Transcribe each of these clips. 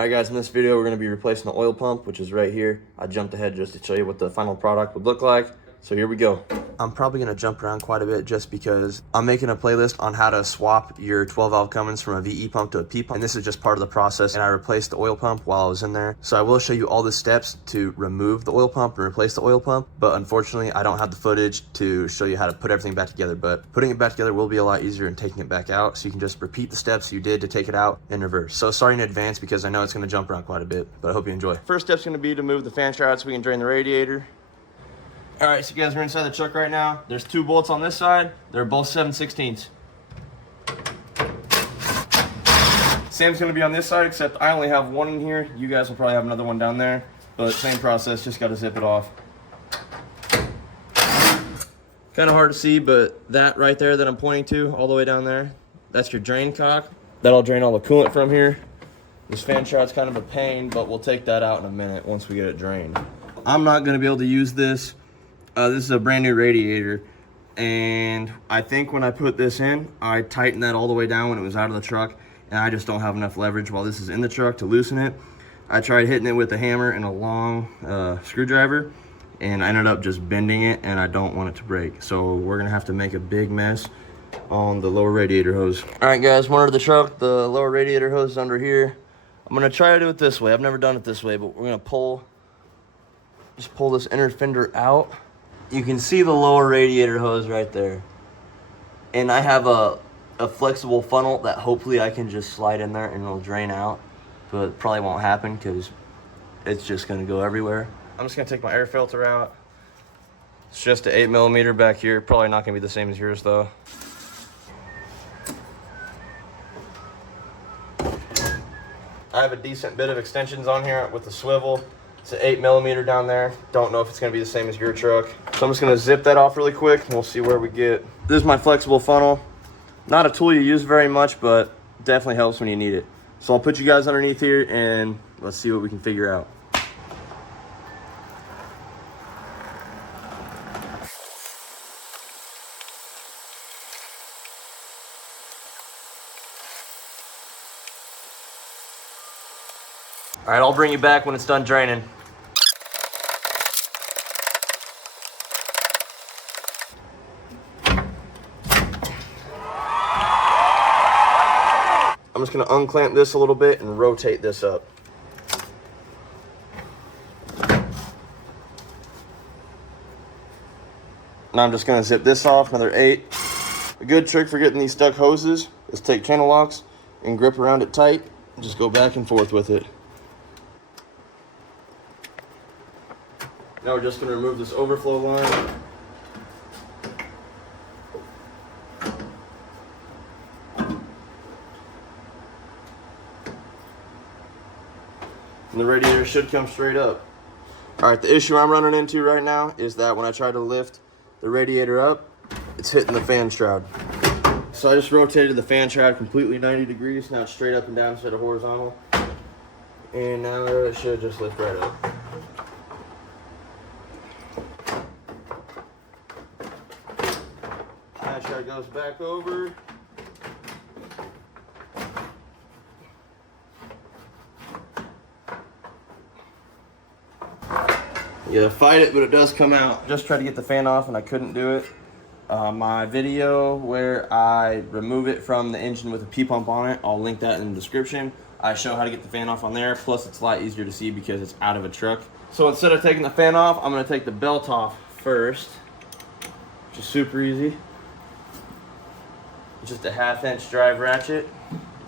Alright guys, in this video we're going to be replacing the oil pump, which is right here. I jumped ahead just to show you what the final product would look like. So here we go. I'm probably going to jump around quite a bit just because I'm making a playlist on how to swap your 12-valve Cummins from a VE pump to a P pump. And this is just part of the process. And I replaced the oil pump while I was in there. So I will show you all the steps to remove the oil pump and replace the oil pump. But unfortunately, I don't have the footage to show you how to put everything back together. But putting it back together will be a lot easier than taking it back out. So you can just repeat the steps you did to take it out in reverse. So sorry in advance because I know it's going to jump around quite a bit. But I hope you enjoy. First step's going to be to move the fan shroud so we can drain the radiator. All right, so you guys are inside the truck right now. There's 2 bolts on this side. They're both 7/16. Same's gonna be on this side, except I only have one in here. You guys will probably have another one down there, but same process, just gotta zip it off. Kind of hard to see, but that right there that I'm pointing to, all the way down there, that's your drain cock. That'll drain all the coolant from here. This fan shroud's kind of a pain, but we'll take that out in a minute once we get it drained. I'm not gonna be able to use this. This is a brand new radiator, and I think when I put this in, I tightened that all the way down when it was out of the truck, and I just don't have enough leverage while this is in the truck to loosen it. I tried hitting it with a hammer and a long screwdriver, and I ended up just bending it, and I don't want it to break. So we're gonna have to make a big mess on the lower radiator hose. All right guys, one under the truck, the lower radiator hose is under here. I'm gonna try to do it this way. I've never done it this way, but we're gonna just pull this inner fender out. You can see the lower radiator hose right there. And I have a flexible funnel that hopefully I can just slide in there and it'll drain out. But it probably won't happen because it's just gonna go everywhere. I'm just gonna take my air filter out. It's just an 8mm back here. Probably not gonna be the same as yours though. I have a decent bit of extensions on here with the swivel. It's an 8mm down there. Don't know if it's gonna be the same as your truck. So I'm just gonna zip that off really quick and we'll see where we get. This is my flexible funnel. Not a tool you use very much, but definitely helps when you need it. So I'll put you guys underneath here and let's see what we can figure out. All right, I'll bring you back when it's done draining. I'm just gonna unclamp this a little bit and rotate this up. Now I'm just gonna zip this off, another 8. A good trick for getting these stuck hoses is take channel locks and grip around it tight and just go back and forth with it. Now we're just going to remove this overflow line. And the radiator should come straight up. Alright, the issue I'm running into right now is that when I try to lift the radiator up, it's hitting the fan shroud. So I just rotated the fan shroud completely 90 degrees. Now it's straight up and down instead of horizontal. And now it should just lift right up. Shroud goes back over. You gotta fight it, but it does come out. Just tried to get the fan off and I couldn't do it. My video where I remove it from the engine with a P-pump on it, I'll link that in the description. I show how to get the fan off on there, plus it's a lot easier to see because it's out of a truck. So instead of taking the fan off, I'm gonna take the belt off first, which is super easy. Just a 1/2-inch drive ratchet.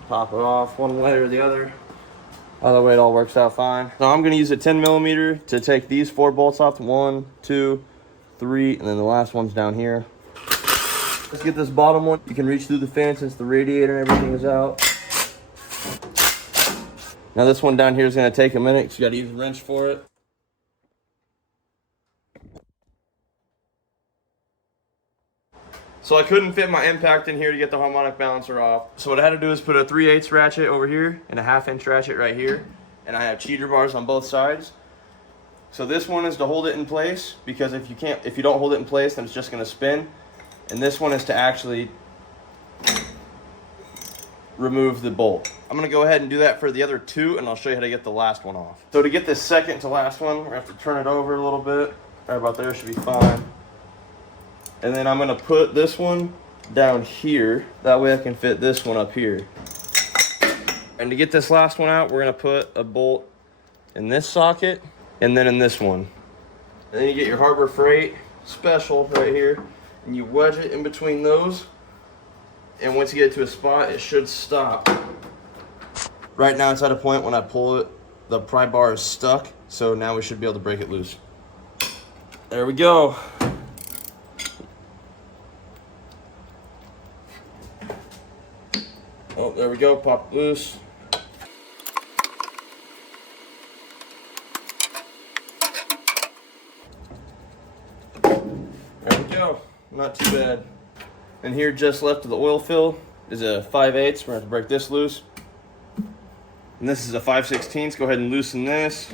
Pop it off one way or the other. Either way, it all works out fine. Now I'm gonna use a 10mm to take these 4 bolts off. 1, 2, 3, and then the last one's down here. Let's get this bottom one. You can reach through the fan since the radiator and everything is out. Now this one down here is gonna take a minute, so you gotta use a wrench for it. So I couldn't fit my impact in here to get the harmonic balancer off. So what I had to do is put a 3/8 ratchet over here and a 1/2-inch ratchet right here. And I have cheater bars on both sides. So this one is to hold it in place, because if you don't hold it in place, then it's just gonna spin. And this one is to actually remove the bolt. I'm gonna go ahead and do that for the other two, and I'll show you how to get the last one off. So to get this second to last one, we're gonna have to turn it over a little bit. Right about there should be fine. And then I'm gonna put this one down here. That way I can fit this one up here. And to get this last one out, we're gonna put a bolt in this socket and then in this one. And then you get your Harbor Freight special right here, and you wedge it in between those. And once you get it to a spot, it should stop. Right now it's at a point when I pull it, the pry bar is stuck, so now we should be able to break it loose. There we go. Oh, there we go, pop it loose. There we go, not too bad. And here just left of the oil fill is a 5/8. We're gonna have to break this loose. And this is a 5/16. Go ahead and loosen this.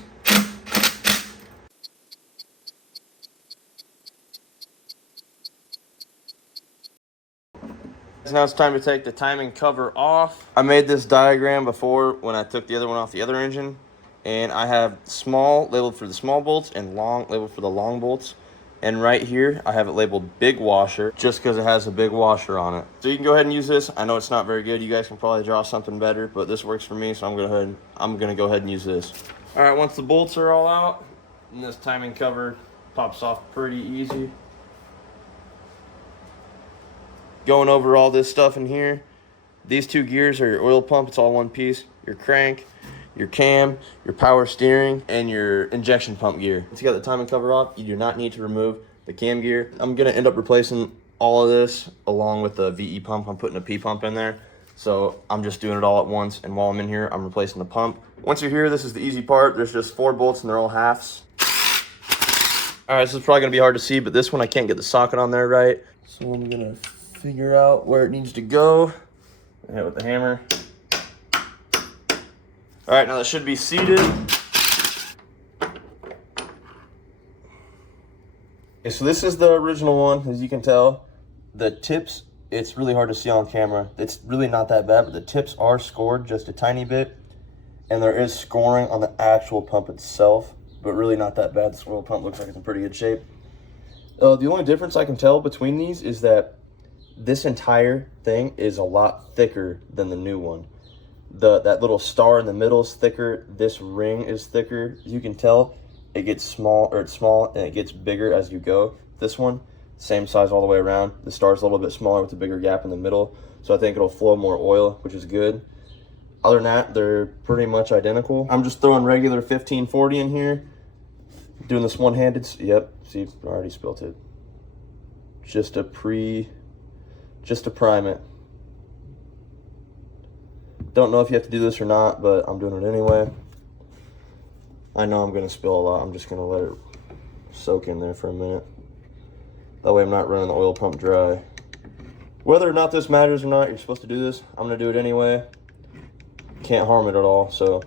Now it's time to take the timing cover off. I made this diagram before when I took the other one off the other engine. And I have small labeled for the small bolts and long labeled for the long bolts. And right here, I have it labeled big washer just because it has a big washer on it. So you can go ahead and use this. I know it's not very good. You guys can probably draw something better, but this works for me, so I'm gonna go ahead and use this. All right, once the bolts are all out, and this timing cover pops off pretty easy. Going over all this stuff in here, these two gears are your oil pump. It's all one piece. Your crank, your cam, your power steering, and your injection pump gear. Once you got the timing cover off, you do not need to remove the cam gear. I'm gonna end up replacing all of this along with the VE pump. I'm putting a P pump in there. So I'm just doing it all at once, and while I'm in here, I'm replacing the pump. Once you're here, this is the easy part. There's just 4 bolts and they're all halves. All right, this is probably gonna be hard to see, but this one I can't get the socket on there right. So I'm gonna figure out where it needs to go. Hit it with the hammer. All right, now that should be seated. Okay, so this is the original one, as you can tell. The tips, it's really hard to see on camera. It's really not that bad, but the tips are scored just a tiny bit. And there is scoring on the actual pump itself, but really not that bad. This oil pump looks like it's in pretty good shape. The only difference I can tell between these is that this entire thing is a lot thicker than the new one. That little star in the middle is thicker. This ring is thicker. You can tell it gets small, or it's small and it gets bigger as you go. This one, same size all the way around. The star's a little bit smaller with a bigger gap in the middle. So I think it'll flow more oil, which is good. Other than that, they're pretty much identical. I'm just throwing regular 1540 in here. Doing this one-handed, yep, see, I already spilt it. Just to prime it. Don't know if you have to do this or not, but I'm doing it anyway. I know I'm gonna spill a lot. I'm just gonna let it soak in there for a minute. That way I'm not running the oil pump dry. Whether or not this matters or not, you're supposed to do this. I'm gonna do it anyway. Can't harm it at all, so.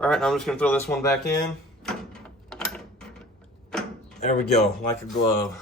All right, now I'm just gonna throw this one back in. There we go, like a glove.